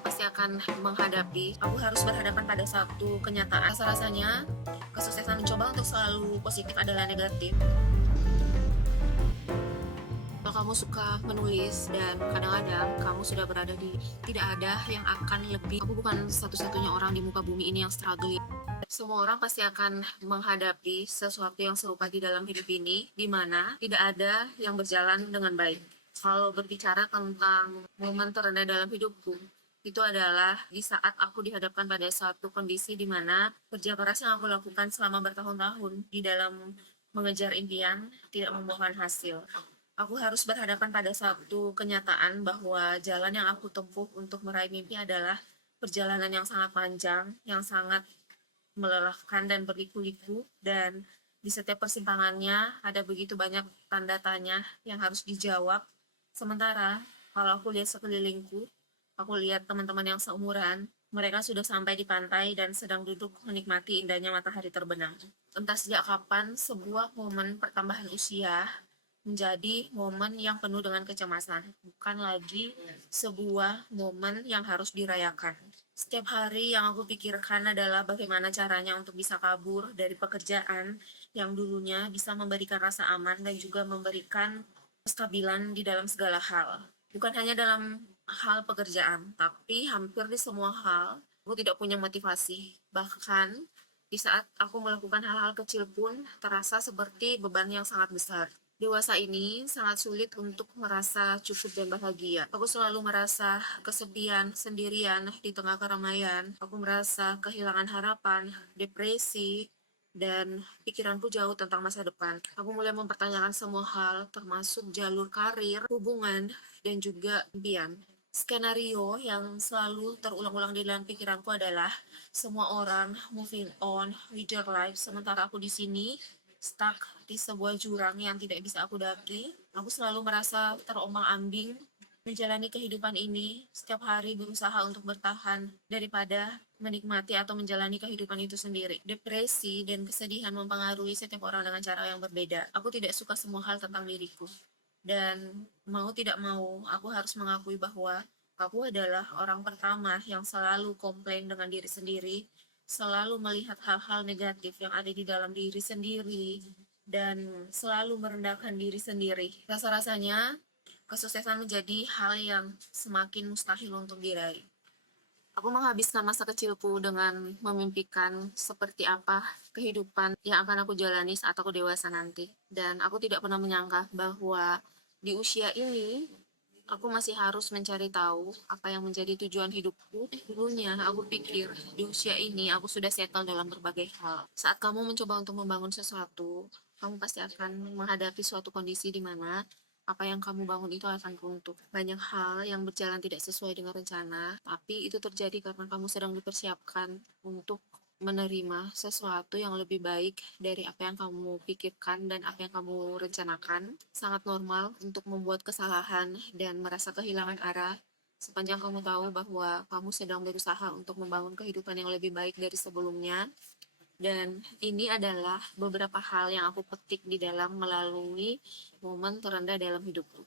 orang pasti akan menghadapi. Aku harus berhadapan pada satu kenyataan. Rasa-rasanya kesuksesan mencoba untuk selalu positif adalah negatif. Kalau kamu suka menulis dan kadang-kadang kamu sudah berada di tidak ada yang akan lebih. Aku bukan satu-satunya orang di muka bumi ini yang struggling. Semua orang pasti akan menghadapi sesuatu yang serupa di dalam hidup ini, di mana tidak ada yang berjalan dengan baik. Kalau berbicara tentang momen terendah dalam hidupku, itu adalah di saat aku dihadapkan pada suatu kondisi di mana kerja keras yang aku lakukan selama bertahun-tahun di dalam mengejar impian tidak membuahkan hasil. Aku harus berhadapan pada satu kenyataan bahwa jalan yang aku tempuh untuk meraih mimpi adalah perjalanan yang sangat panjang, yang sangat melelahkan dan berliku-liku, dan di setiap persimpangannya ada begitu banyak tanda tanya yang harus dijawab. Sementara kalau aku lihat sekelilingku, aku lihat teman-teman yang seumuran, mereka sudah sampai di pantai dan sedang duduk menikmati indahnya matahari terbenam. Entah sejak kapan sebuah momen pertambahan usia menjadi momen yang penuh dengan kecemasan, bukan lagi sebuah momen yang harus dirayakan. Setiap hari yang aku pikirkan adalah bagaimana caranya untuk bisa kabur dari pekerjaan yang dulunya bisa memberikan rasa aman dan juga memberikan kestabilan di dalam segala hal. Bukan hanya dalam hal pekerjaan, tapi hampir di semua hal aku tidak punya motivasi. Bahkan di saat aku melakukan hal-hal kecil pun terasa seperti beban yang sangat besar. Dewasa ini sangat sulit untuk merasa cukup dan bahagia. Aku selalu merasa kesepian, sendirian di tengah keramaian. Aku merasa kehilangan harapan, depresi, dan pikiranku jauh tentang masa depan. Aku mulai mempertanyakan semua hal, termasuk jalur karir, hubungan, dan juga impian. Skenario yang selalu terulang-ulang di dalam pikiranku adalah semua orang moving on with their life, sementara aku di sini stuck di sebuah jurang yang tidak bisa aku daki. Aku selalu merasa terombang-ambing menjalani kehidupan ini, setiap hari berusaha untuk bertahan daripada menikmati atau menjalani kehidupan itu sendiri. Depresi dan kesedihan mempengaruhi setiap orang dengan cara yang berbeda. Aku tidak suka semua hal tentang diriku. Dan mau tidak mau, aku harus mengakui bahwa aku adalah orang pertama yang selalu komplain dengan diri sendiri, selalu melihat hal-hal negatif yang ada di dalam diri sendiri, dan selalu merendahkan diri sendiri. Rasa-rasanya kesuksesan menjadi hal yang semakin mustahil untuk diraih. Aku menghabiskan masa kecilku dengan memimpikan seperti apa kehidupan yang akan aku jalani saat aku dewasa nanti. Dan aku tidak pernah menyangka bahwa di usia ini aku masih harus mencari tahu apa yang menjadi tujuan hidupku. Dulunya aku pikir di usia ini aku sudah settle dalam berbagai hal. Saat kamu mencoba untuk membangun sesuatu, kamu pasti akan menghadapi suatu kondisi di mana apa yang kamu bangun itu akan runtuh. Banyak hal yang berjalan tidak sesuai dengan rencana, tapi itu terjadi karena kamu sedang dipersiapkan untuk menerima sesuatu yang lebih baik dari apa yang kamu pikirkan dan apa yang kamu rencanakan. Sangat normal untuk membuat kesalahan dan merasa kehilangan arah sepanjang kamu tahu bahwa kamu sedang berusaha untuk membangun kehidupan yang lebih baik dari sebelumnya. Dan ini adalah beberapa hal yang aku petik di dalam melalui momen terendah dalam hidupku.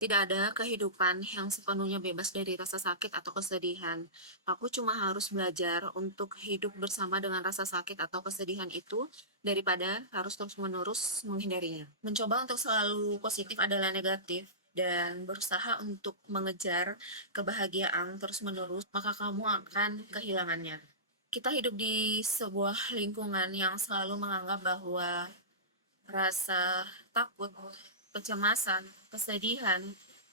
Tidak ada kehidupan yang sepenuhnya bebas dari rasa sakit atau kesedihan. Aku cuma harus belajar untuk hidup bersama dengan rasa sakit atau kesedihan itu daripada harus terus-menerus menghindarinya. Mencoba untuk selalu positif adalah negatif dan berusaha untuk mengejar kebahagiaan terus-menerus, maka kamu akan kehilangannya. Kita hidup di sebuah lingkungan yang selalu menganggap bahwa rasa takut, kecemasan, kesedihan,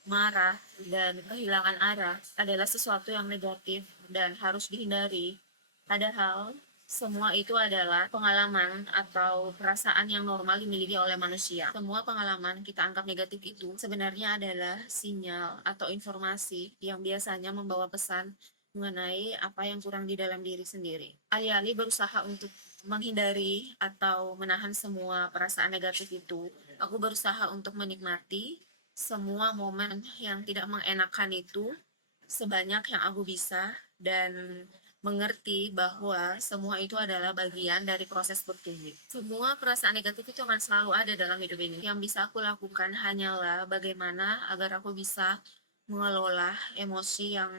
marah, dan kehilangan arah adalah sesuatu yang negatif dan harus dihindari. Padahal, semua itu adalah pengalaman atau perasaan yang normal dimiliki oleh manusia. Semua pengalaman kita anggap negatif itu sebenarnya adalah sinyal atau informasi yang biasanya membawa pesan mengenai apa yang kurang di dalam diri sendiri. Alih-alih berusaha untuk menghindari atau menahan semua perasaan negatif itu, aku berusaha untuk menikmati semua momen yang tidak mengenakan itu sebanyak yang aku bisa dan mengerti bahwa semua itu adalah bagian dari proses bertumbuh. Semua perasaan negatif itu akan selalu ada dalam hidup ini. Yang bisa aku lakukan hanyalah bagaimana agar aku bisa mengelola emosi yang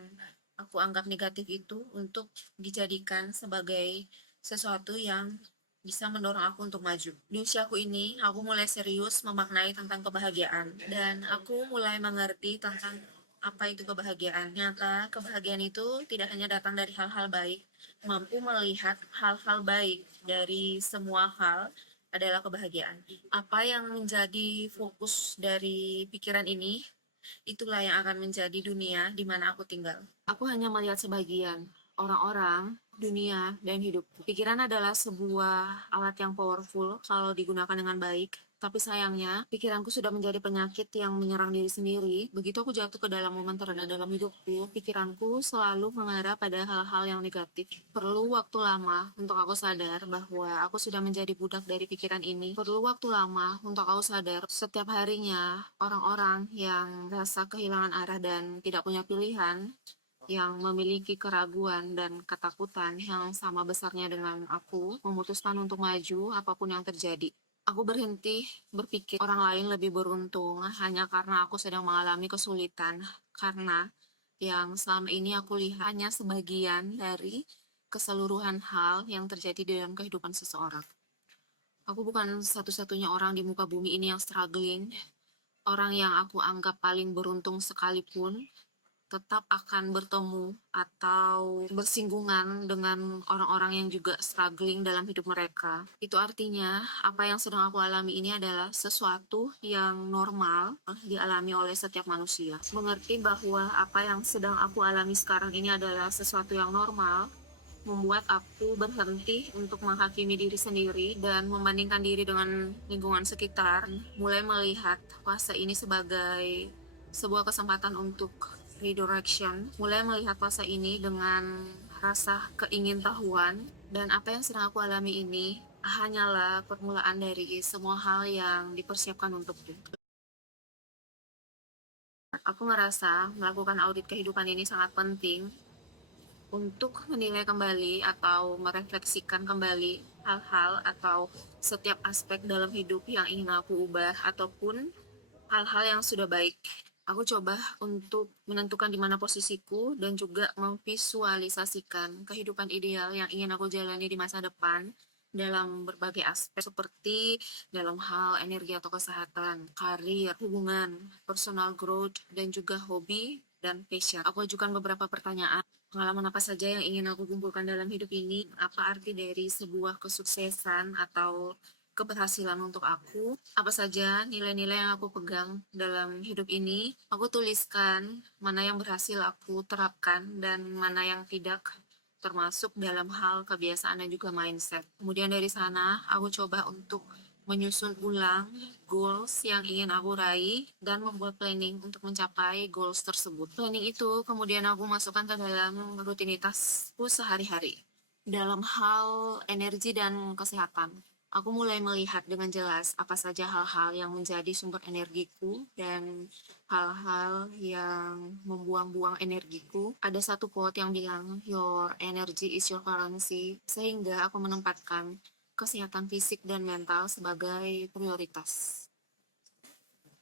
aku anggap negatif itu untuk dijadikan sebagai sesuatu yang bisa mendorong aku untuk maju. Di usiaku ini, aku mulai serius memaknai tentang kebahagiaan dan aku mulai mengerti tentang apa itu kebahagiaan. Nyata, kebahagiaan itu tidak hanya datang dari hal-hal baik, mampu melihat hal-hal baik dari semua hal adalah kebahagiaan. Apa yang menjadi fokus dari pikiran ini, itulah yang akan menjadi dunia di mana aku tinggal. Aku hanya melihat sebagian orang-orang, dunia, dan hidup. Pikiran adalah sebuah alat yang powerful kalau digunakan dengan baik. Tapi sayangnya, pikiranku sudah menjadi penyakit yang menyerang diri sendiri. Begitu aku jatuh ke dalam momen terendah dalam hidupku, pikiranku selalu mengarah pada hal-hal yang negatif. Perlu waktu lama untuk aku sadar bahwa aku sudah menjadi budak dari pikiran ini. Perlu waktu lama untuk aku sadar setiap harinya orang-orang yang merasa kehilangan arah dan tidak punya pilihan, yang memiliki keraguan dan ketakutan yang sama besarnya dengan aku, memutuskan untuk maju apapun yang terjadi. Aku berhenti berpikir orang lain lebih beruntung hanya karena aku sedang mengalami kesulitan, karena yang selama ini aku lihat hanya sebagian dari keseluruhan hal yang terjadi di dalam kehidupan seseorang. Aku bukan satu-satunya orang di muka bumi ini yang struggling. Orang yang aku anggap paling beruntung sekalipun tetap akan bertemu atau bersinggungan dengan orang-orang yang juga struggling dalam hidup mereka. Itu artinya apa yang sedang aku alami ini adalah sesuatu yang normal dialami oleh setiap manusia. Mengerti bahwa apa yang sedang aku alami sekarang ini adalah sesuatu yang normal membuat aku berhenti untuk menghakimi diri sendiri dan membandingkan diri dengan lingkungan sekitar, mulai melihat fase ini sebagai sebuah kesempatan untuk redirection, mulai melihat fase ini dengan rasa keingintahuan, dan apa yang sedang aku alami ini hanyalah permulaan dari semua hal yang dipersiapkan untukku. Aku merasa melakukan audit kehidupan ini sangat penting untuk menilai kembali atau merefleksikan kembali hal-hal atau setiap aspek dalam hidup yang ingin aku ubah ataupun hal-hal yang sudah baik. Aku coba untuk menentukan di mana posisiku dan juga memvisualisasikan kehidupan ideal yang ingin aku jalani di masa depan dalam berbagai aspek seperti dalam hal energi atau kesehatan, karir, hubungan, personal growth, dan juga hobi dan passion. Aku ajukan beberapa pertanyaan. Pengalaman apa saja yang ingin aku kumpulkan dalam hidup ini? Apa arti dari sebuah kesuksesan atau keberhasilan untuk aku? Apa saja nilai-nilai yang aku pegang dalam hidup ini? Aku tuliskan mana yang berhasil aku terapkan dan mana yang tidak, termasuk dalam hal kebiasaan dan juga mindset. Kemudian dari sana, aku coba untuk menyusun ulang goals yang ingin aku raih dan membuat planning untuk mencapai goals tersebut. Planning itu kemudian aku masukkan ke dalam rutinitasku sehari-hari. Dalam hal energi dan kesehatan, aku mulai melihat dengan jelas apa saja hal-hal yang menjadi sumber energiku dan hal-hal yang membuang-buang energiku. Ada satu quote yang bilang, "Your energy is your currency," sehingga aku menempatkan kesehatan fisik dan mental sebagai prioritas.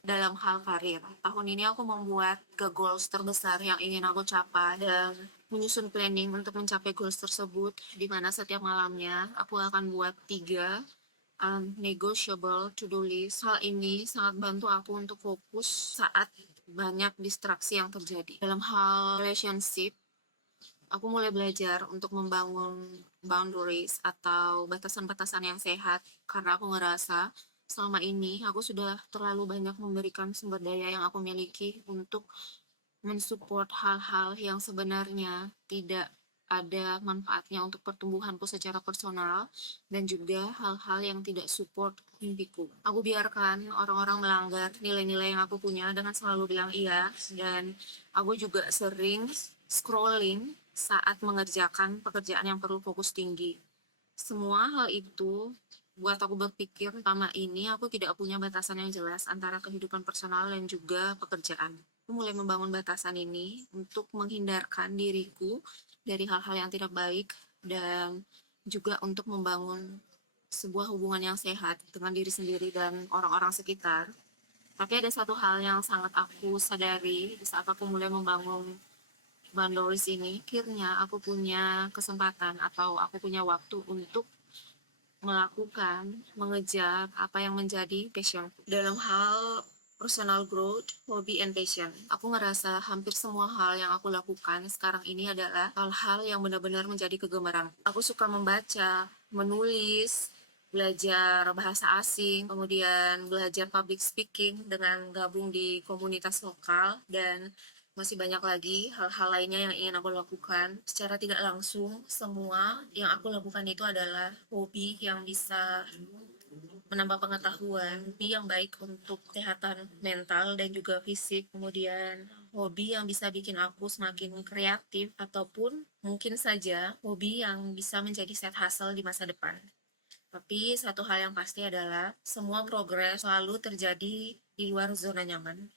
Dalam hal karir, tahun ini aku membuat goals terbesar yang ingin aku capai dan menyusun planning untuk mencapai goals tersebut, di mana setiap malamnya aku akan buat 3 negotiable to-do list. Hal ini sangat bantu aku untuk fokus saat banyak distraksi yang terjadi. Dalam hal relationship, aku mulai belajar untuk membangun boundaries atau batasan-batasan yang sehat, karena aku ngerasa selama ini aku sudah terlalu banyak memberikan sumber daya yang aku miliki untuk mensupport hal-hal yang sebenarnya tidak ada manfaatnya untuk pertumbuhanku secara personal dan juga hal-hal yang tidak support mimpiku. Aku biarkan orang-orang melanggar nilai-nilai yang aku punya dengan selalu bilang iya, dan aku juga sering scrolling saat mengerjakan pekerjaan yang perlu fokus tinggi. Semua hal itu buat aku berpikir selama ini aku tidak punya batasan yang jelas antara kehidupan personal dan juga pekerjaan. Aku mulai membangun batasan ini untuk menghindarkan diriku dari hal-hal yang tidak baik dan juga untuk membangun sebuah hubungan yang sehat dengan diri sendiri dan orang-orang sekitar. Tapi ada satu hal yang sangat aku sadari di saat aku mulai membangun boundaries ini, akhirnya aku punya kesempatan atau aku punya waktu untuk melakukan, mengejar apa yang menjadi passion. Dalam hal personal growth, hobi, and passion, aku ngerasa hampir semua hal yang aku lakukan sekarang ini adalah hal-hal yang benar-benar menjadi kegemaran. Aku suka membaca, menulis, belajar bahasa asing, kemudian belajar public speaking dengan gabung di komunitas lokal, dan masih banyak lagi hal-hal lainnya yang ingin aku lakukan. Secara tidak langsung, semua yang aku lakukan itu adalah hobi yang bisa menambah pengetahuan, hobi yang baik untuk kesehatan mental dan juga fisik, kemudian hobi yang bisa bikin aku semakin kreatif, ataupun mungkin saja hobi yang bisa menjadi side hustle di masa depan. Tapi satu hal yang pasti adalah semua progres selalu terjadi di luar zona nyaman.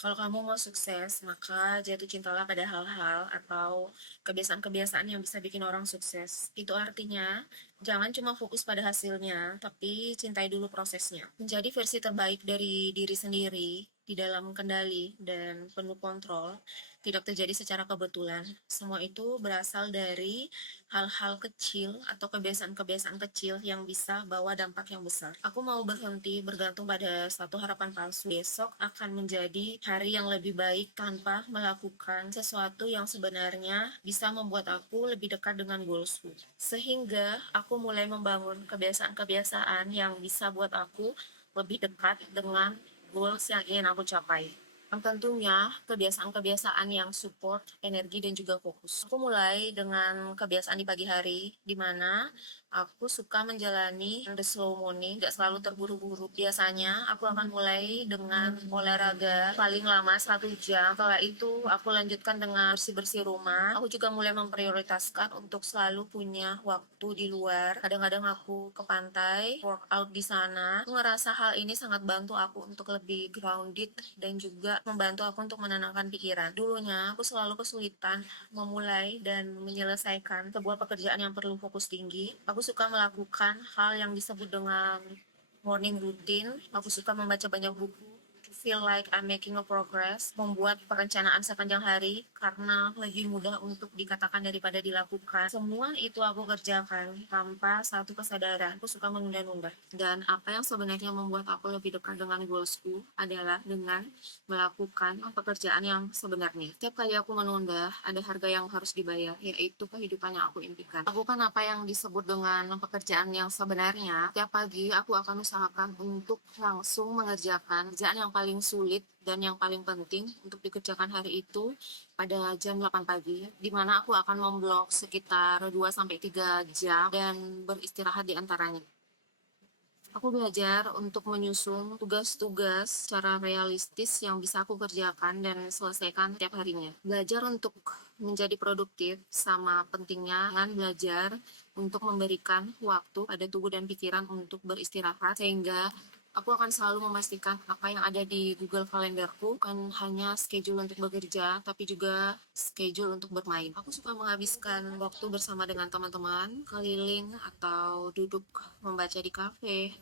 Kalau kamu mau sukses, maka jatuh cintalah pada hal-hal atau kebiasaan-kebiasaan yang bisa bikin orang sukses. Itu artinya, jangan cuma fokus pada hasilnya, tapi cintai dulu prosesnya. Menjadi versi terbaik dari diri sendiri, di dalam kendali dan penuh kontrol, tidak terjadi secara kebetulan. Semua itu berasal dari hal-hal kecil atau kebiasaan-kebiasaan kecil yang bisa bawa dampak yang besar. Aku mau berhenti bergantung pada satu harapan palsu. Besok akan menjadi hari yang lebih baik tanpa melakukan sesuatu yang sebenarnya bisa membuat aku lebih dekat dengan goalsku. Sehingga aku mulai membangun kebiasaan-kebiasaan yang bisa buat aku lebih dekat dengan goals yang ingin aku capai. Tentunya kebiasaan-kebiasaan yang support energi dan juga fokus. Aku mulai dengan kebiasaan di pagi hari, di mana aku suka menjalani the slow morning, gak selalu terburu-buru. Biasanya aku akan mulai dengan olahraga paling lama 1 jam. Setelah itu aku lanjutkan dengan bersih-bersih rumah. Aku juga mulai memprioritaskan untuk selalu punya waktu di luar. Kadang-kadang aku ke pantai, workout di sana. Aku ngerasa hal ini sangat bantu aku untuk lebih grounded dan juga membantu aku untuk menenangkan pikiran. Dulunya aku selalu kesulitan memulai dan menyelesaikan sebuah pekerjaan yang perlu fokus tinggi. Aku suka melakukan hal yang disebut dengan morning routine. Aku suka membaca banyak buku, feel like I'm making a progress, membuat perencanaan sepanjang hari karena lebih mudah untuk dikatakan daripada dilakukan. Semua itu aku kerjakan tanpa satu kesadaran. Aku suka menunda-nunda. Dan apa yang sebenarnya membuat aku lebih dekat dengan goalsku adalah dengan melakukan pekerjaan yang sebenarnya. Setiap kali aku menunda, ada harga yang harus dibayar, yaitu kehidupan yang aku impikan. Lakukan apa yang disebut dengan pekerjaan yang sebenarnya. Setiap pagi aku akan usahakan untuk langsung mengerjakan pekerjaan yang paling sulit dan yang paling penting untuk dikerjakan hari itu pada jam 8 pagi, di mana aku akan memblok sekitar 2-3 jam dan beristirahat di antaranya. Aku belajar untuk menyusun tugas-tugas secara realistis yang bisa aku kerjakan dan selesaikan tiap harinya. Belajar untuk menjadi produktif sama pentingnya dengan belajar untuk memberikan waktu pada tubuh dan pikiran untuk beristirahat, sehingga aku akan selalu memastikan apa yang ada di Google Kalenderku bukan hanya schedule untuk bekerja, tapi juga schedule untuk bermain. Aku suka menghabiskan waktu bersama dengan teman-teman, keliling atau duduk membaca di kafe.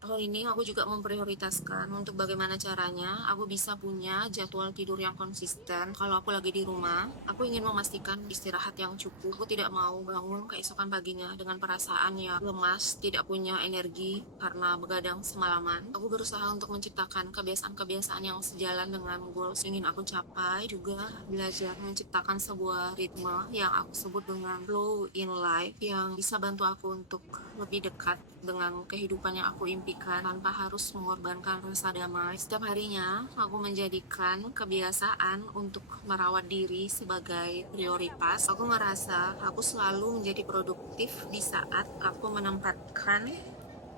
Tahun ini aku juga memprioritaskan untuk bagaimana caranya aku bisa punya jadwal tidur yang konsisten. Kalau aku lagi di rumah, aku ingin memastikan istirahat yang cukup. Aku tidak mau bangun keesokan paginya dengan perasaan yang lemas, tidak punya energi karena begadang semalaman. Aku berusaha untuk menciptakan kebiasaan-kebiasaan yang sejalan dengan goals ingin aku capai. Juga belajar menciptakan sebuah ritme yang aku sebut dengan flow in life, yang bisa bantu aku untuk lebih dekat dengan kehidupan yang aku impikan tanpa harus mengorbankan rasa damai. Setiap harinya, aku menjadikan kebiasaan untuk merawat diri sebagai prioritas. Aku merasa aku selalu menjadi produktif di saat aku menempatkan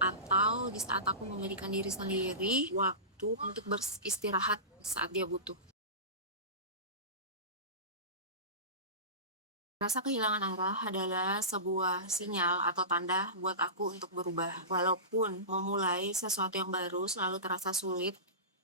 atau di saat aku memberikan diri sendiri waktu untuk beristirahat saat dia butuh. Rasa kehilangan arah adalah sebuah sinyal atau tanda buat aku untuk berubah. Walaupun memulai sesuatu yang baru selalu terasa sulit,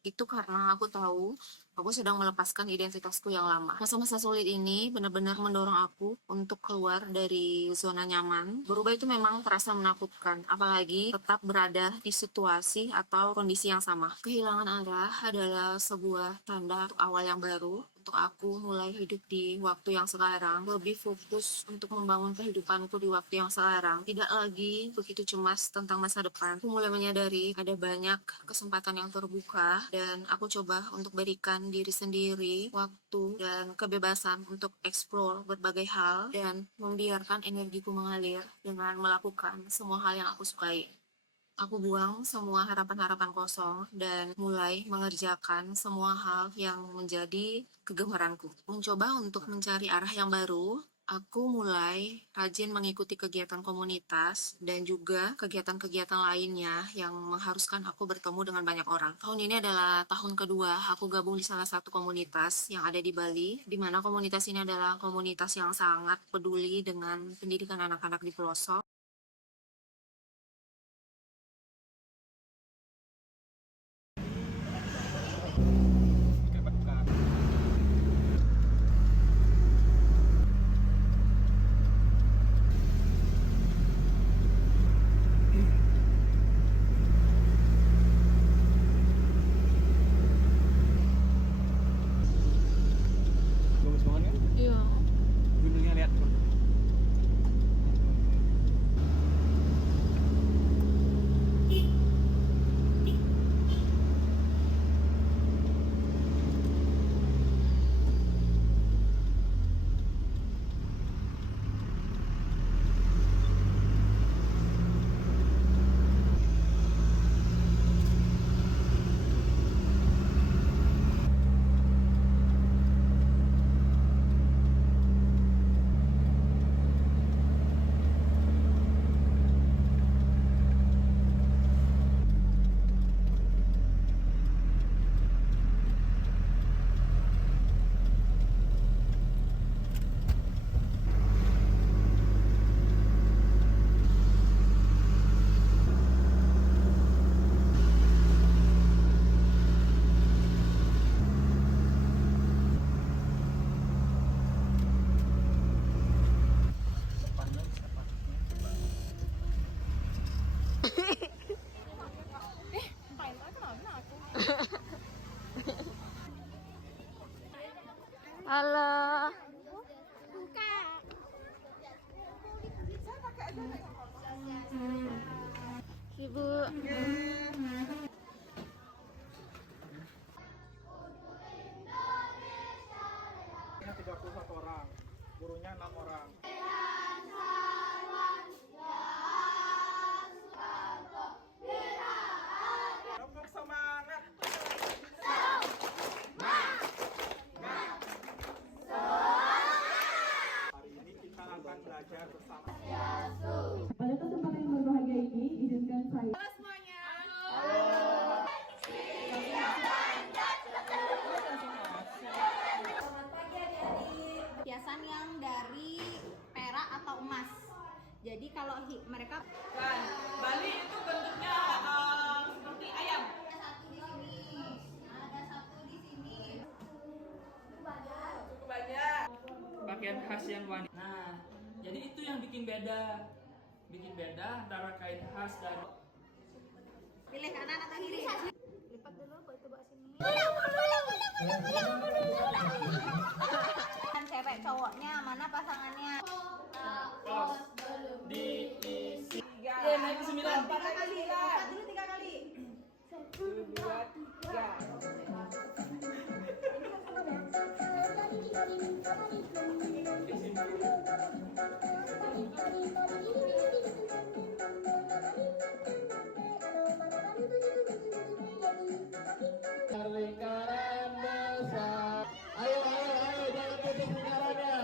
itu karena aku tahu Aku sedang melepaskan identitasku yang lama. Masa-masa sulit ini benar-benar mendorong aku untuk keluar dari zona nyaman. Berubah itu memang terasa menakutkan, apalagi tetap berada di situasi atau kondisi yang sama. Kehilangan arah adalah sebuah tanda untuk awal yang baru. Untuk aku mulai hidup di waktu yang sekarang, lebih fokus untuk membangun kehidupanku di waktu yang sekarang. Tidak lagi begitu cemas tentang masa depan. Aku mulai menyadari ada banyak kesempatan yang terbuka dan aku coba untuk berikan diri sendiri waktu dan kebebasan untuk eksplor berbagai hal dan membiarkan energiku mengalir dengan melakukan semua hal yang aku sukai. Aku buang semua harapan-harapan kosong dan mulai mengerjakan semua hal yang menjadi kegemaranku. Mencoba untuk mencari arah yang baru, aku mulai rajin mengikuti kegiatan komunitas dan juga kegiatan-kegiatan lainnya yang mengharuskan aku bertemu dengan banyak orang. Tahun ini adalah tahun kedua aku gabung di salah satu komunitas yang ada di Bali, di mana komunitas ini adalah komunitas yang sangat peduli dengan pendidikan anak-anak di pelosok. Bagus banget kan? Iya. Gunungnya lihat tuh. Depannya bisa parkirnya. Halo. Ibu. Ini 31 orang, gurunya 6 orang. Kelompok semangat. Hari ini kita akan belajar bersama. Pada kesempatan yang berbahagia ini, izinkan saya. Selamat pagi adik-adik. Hiasan yang dari perak atau emas. Jadi kalau mereka Bali itu bentuknya seperti ayam. ada satu di sini, ada satu di sini. Cukup banyak. Pakaian khas yang wanita. Nah, jadi itu yang bikin beda antara kain khas dan Pilih kanan atau kiri? Lipat dulu, buat coba sini. Dan cewek cowoknya mana pasangannya? kos diisi. Ya, naik ke 9. Tiga kali, lipat dulu 3 kali. 2, 3. Lingkaran besar. Ayo, jangan putus lingkarannya.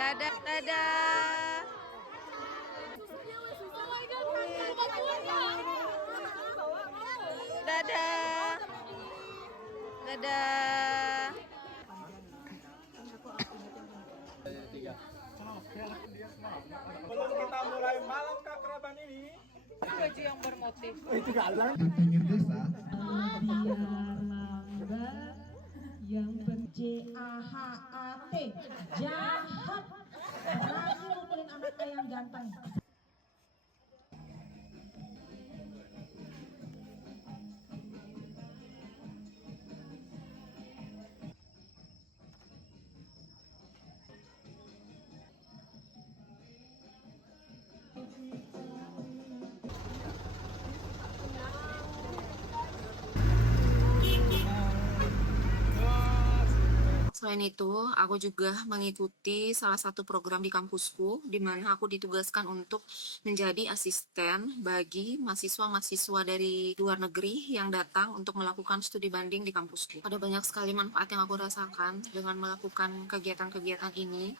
Dadah, dadah. Itu galang. Pinggir desa. biar lambat yang Jahat jahat berani ngumpulin anaknya yang ganteng. Selain itu, aku juga mengikuti salah satu program di kampusku, di mana aku ditugaskan untuk menjadi asisten bagi mahasiswa-mahasiswa dari luar negeri yang datang untuk melakukan studi banding di kampusku. Ada banyak sekali manfaat yang aku rasakan dengan melakukan kegiatan-kegiatan ini.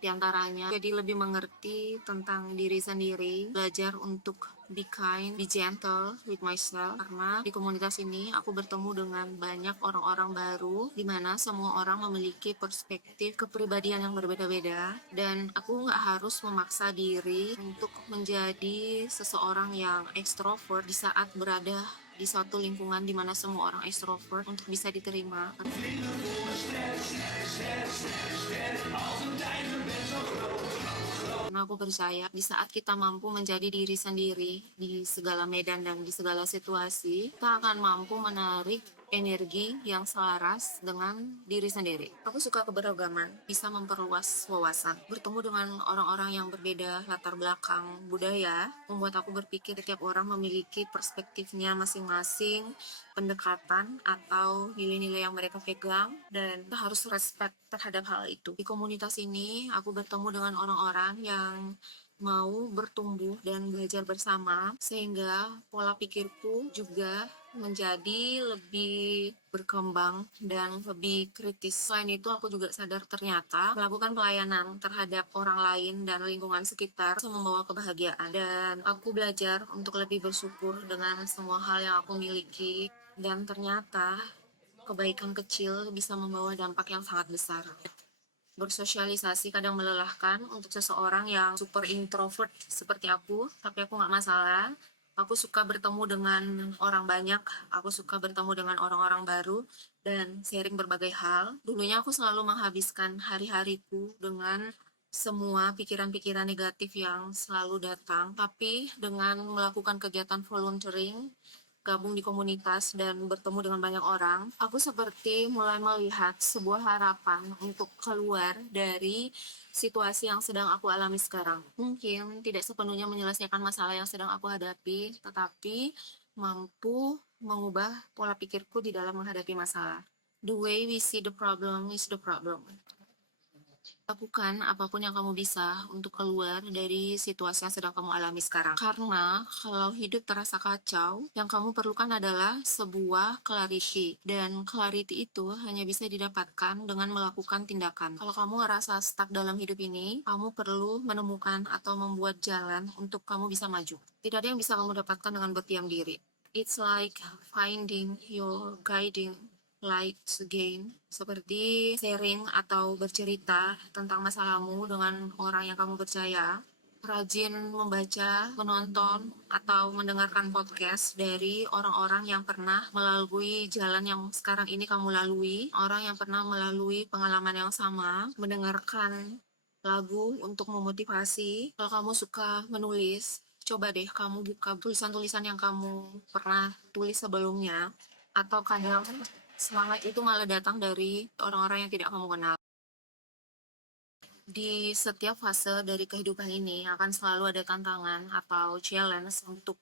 Di antaranya, jadi lebih mengerti tentang diri sendiri, belajar untuk be kind, be gentle with myself. Karena di komunitas ini aku bertemu dengan banyak orang-orang baru, di mana semua orang memiliki perspektif kepribadian yang berbeda-beda. Dan aku nggak harus memaksa diri untuk menjadi seseorang yang ekstrovert di saat berada di suatu lingkungan di mana semua orang ekstrovert untuk bisa diterima. Karena aku percaya di saat kita mampu menjadi diri sendiri di segala medan dan di segala situasi, kita akan mampu menarik energi yang selaras dengan diri sendiri. Aku suka keberagaman, bisa memperluas wawasan. Bertemu dengan orang-orang yang berbeda latar belakang budaya, membuat aku berpikir setiap orang memiliki perspektifnya masing-masing, pendekatan atau nilai-nilai yang mereka pegang, dan kita harus respect terhadap hal itu. Di komunitas ini, aku bertemu dengan orang-orang yang mau bertumbuh dan belajar bersama, sehingga pola pikirku juga menjadi lebih berkembang dan lebih kritis. Selain itu, aku juga sadar ternyata melakukan pelayanan terhadap orang lain dan lingkungan sekitar bisa membawa kebahagiaan. Dan aku belajar untuk lebih bersyukur dengan semua hal yang aku miliki. Dan ternyata kebaikan kecil bisa membawa dampak yang sangat besar. Bersosialisasi kadang melelahkan untuk seseorang yang super introvert seperti aku, tapi aku nggak masalah. Aku suka bertemu dengan orang banyak, aku suka bertemu dengan orang-orang baru, dan sharing berbagai hal. Dulunya aku selalu menghabiskan hari-hariku dengan semua pikiran-pikiran negatif yang selalu datang, tapi dengan melakukan kegiatan volunteering, gabung di komunitas dan bertemu dengan banyak orang, aku seperti mulai melihat sebuah harapan untuk keluar dari situasi yang sedang aku alami sekarang. Mungkin tidak sepenuhnya menyelesaikan masalah yang sedang aku hadapi, tetapi mampu mengubah pola pikirku di dalam menghadapi masalah. The way we see the problem is the problem. Lakukan apapun yang kamu bisa untuk keluar dari situasi yang sedang kamu alami sekarang. Karena kalau hidup terasa kacau, yang kamu perlukan adalah sebuah clarity. Dan clarity itu hanya bisa didapatkan dengan melakukan tindakan. Kalau kamu ngerasa stuck dalam hidup ini, kamu perlu menemukan atau membuat jalan untuk kamu bisa maju. Tidak ada yang bisa kamu dapatkan dengan berdiam diri. It's like finding your guiding light again, seperti sharing atau bercerita tentang masalahmu dengan orang yang kamu percaya, rajin membaca, menonton, atau mendengarkan podcast dari orang-orang yang pernah melalui jalan yang sekarang ini kamu lalui, orang yang pernah melalui pengalaman yang sama, mendengarkan lagu untuk memotivasi. Kalau kamu suka menulis, coba deh kamu buka tulisan-tulisan yang kamu pernah tulis sebelumnya, atau kadang semangat itu malah datang dari orang-orang yang tidak kamu kenal. Di setiap fase dari kehidupan ini akan selalu ada tantangan atau challenge untuk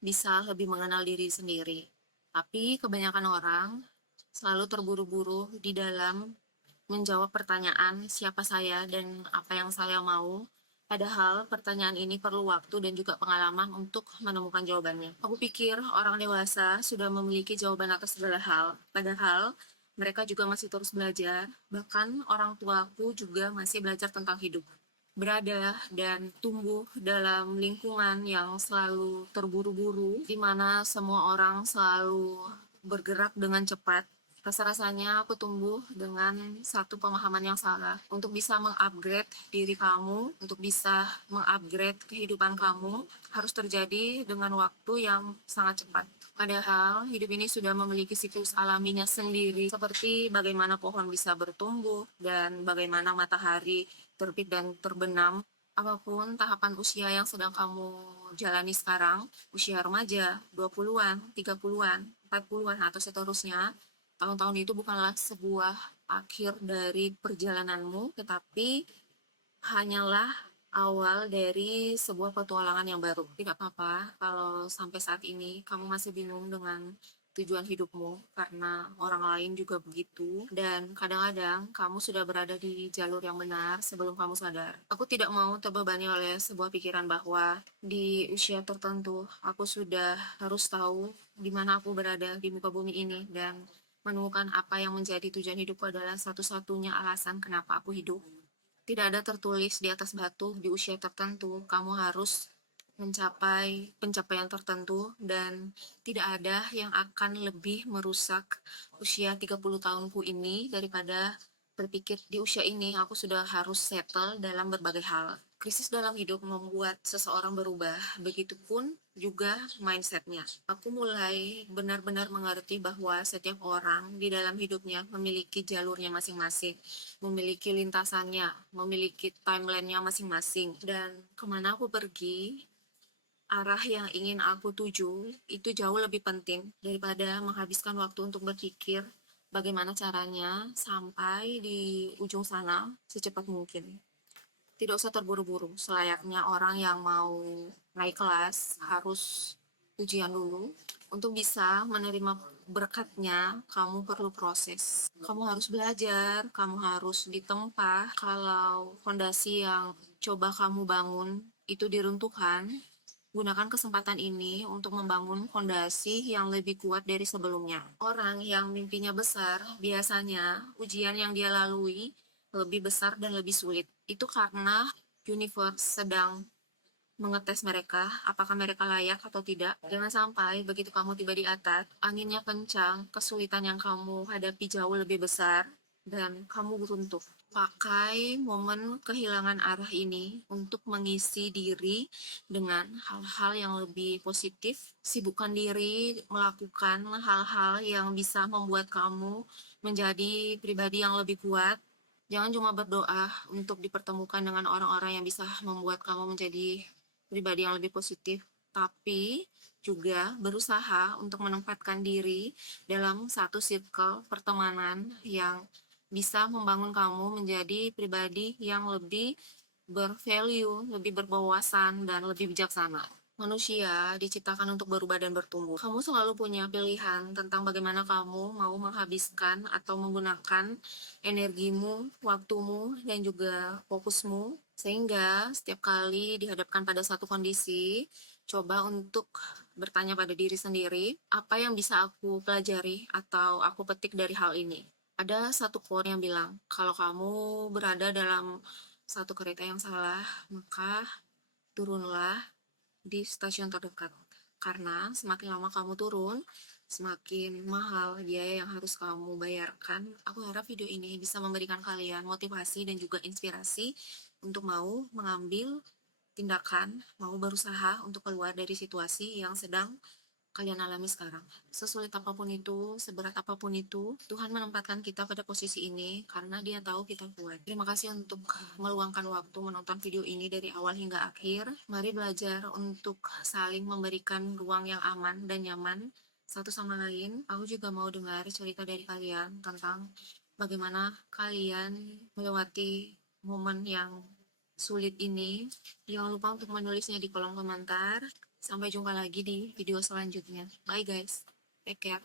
bisa lebih mengenal diri sendiri. Tapi kebanyakan orang selalu terburu-buru di dalam menjawab pertanyaan siapa saya dan apa yang saya mau. Padahal pertanyaan ini perlu waktu dan juga pengalaman untuk menemukan jawabannya. Aku pikir orang dewasa sudah memiliki jawaban atas segala hal. Padahal mereka juga masih terus belajar. Bahkan orang tuaku juga masih belajar tentang hidup. Berada dan tumbuh dalam lingkungan yang selalu terburu-buru, di mana semua orang selalu bergerak dengan cepat. Rasa-rasanya aku tumbuh dengan satu pemahaman yang salah. Untuk bisa mengupgrade diri kamu, untuk bisa mengupgrade kehidupan kamu, harus terjadi dengan waktu yang sangat cepat. Padahal hidup ini sudah memiliki siklus alaminya sendiri, seperti bagaimana pohon bisa bertumbuh dan bagaimana matahari terbit dan terbenam. Apapun tahapan usia yang sedang kamu jalani sekarang, usia remaja, 20-an, 30-an, 40-an, atau seterusnya, tahun-tahun itu bukanlah sebuah akhir dari perjalananmu, tetapi hanyalah awal dari sebuah petualangan yang baru. Tidak apa-apa kalau sampai saat ini kamu masih bingung dengan tujuan hidupmu, karena orang lain juga begitu, dan kadang-kadang kamu sudah berada di jalur yang benar sebelum kamu sadar. Aku tidak mau terbebani oleh sebuah pikiran bahwa di usia tertentu aku sudah harus tahu di mana aku berada di muka bumi ini, dan menemukan apa yang menjadi tujuan hidupku adalah satu-satunya alasan kenapa aku hidup. Tidak ada tertulis di atas batu di usia tertentu kamu harus mencapai pencapaian tertentu, dan tidak ada yang akan lebih merusak usia 30 tahunku ini daripada berpikir di usia ini aku sudah harus settle dalam berbagai hal. Krisis dalam hidup membuat seseorang berubah, begitupun juga mindsetnya. Aku mulai benar-benar mengerti bahwa setiap orang di dalam hidupnya memiliki jalurnya masing-masing, memiliki lintasannya, memiliki timelinenya masing-masing, dan kemana aku pergi, arah yang ingin aku tuju itu jauh lebih penting daripada menghabiskan waktu untuk berpikir bagaimana caranya sampai di ujung sana secepat mungkin. Tidak usah terburu-buru, selayaknya orang yang mau naik kelas harus ujian dulu. Untuk bisa menerima berkatnya, kamu perlu proses. Kamu harus belajar, kamu harus ditempa. Kalau fondasi yang coba kamu bangun itu diruntuhkan, gunakan kesempatan ini untuk membangun fondasi yang lebih kuat dari sebelumnya. Orang yang mimpinya besar, biasanya ujian yang dia lalui lebih besar dan lebih sulit. Itu karena universe sedang mengetes mereka, apakah mereka layak atau tidak. Jangan sampai begitu kamu tiba di atas, anginnya kencang, kesulitan yang kamu hadapi jauh lebih besar, dan kamu runtuh. Pakai momen kehilangan arah ini untuk mengisi diri dengan hal-hal yang lebih positif. Sibukkan diri melakukan hal-hal yang bisa membuat kamu menjadi pribadi yang lebih kuat. Jangan cuma berdoa untuk dipertemukan dengan orang-orang yang bisa membuat kamu menjadi pribadi yang lebih positif, tapi juga berusaha untuk menempatkan diri dalam satu circle pertemanan yang bisa membangun kamu menjadi pribadi yang lebih bervalue, lebih berwawasan, dan lebih bijaksana. Manusia diciptakan untuk berubah dan bertumbuh. Kamu selalu punya pilihan tentang bagaimana kamu mau menghabiskan atau menggunakan energimu, waktumu, dan juga fokusmu. Sehingga setiap kali dihadapkan pada satu kondisi, coba untuk bertanya pada diri sendiri, apa yang bisa aku pelajari atau aku petik dari hal ini. Ada satu quote yang bilang, kalau kamu berada dalam satu kereta yang salah, maka turunlah di stasiun terdekat, karena semakin lama kamu turun, semakin mahal biaya yang harus kamu bayarkan. Aku harap video ini bisa memberikan kalian motivasi dan juga inspirasi untuk mau mengambil tindakan, mau berusaha untuk keluar dari situasi yang sedang kalian alami sekarang. Sesulit apapun itu, seberat apapun itu, Tuhan menempatkan kita pada posisi ini karena Dia tahu kita kuat. Terima kasih untuk meluangkan waktu menonton video ini dari awal hingga akhir. Mari belajar untuk saling memberikan ruang yang aman dan nyaman satu sama lain. Aku juga mau dengar cerita dari kalian tentang bagaimana kalian melewati momen yang sulit ini. Jangan lupa untuk menulisnya di kolom komentar. Sampai jumpa lagi di video selanjutnya. Bye guys. Take care.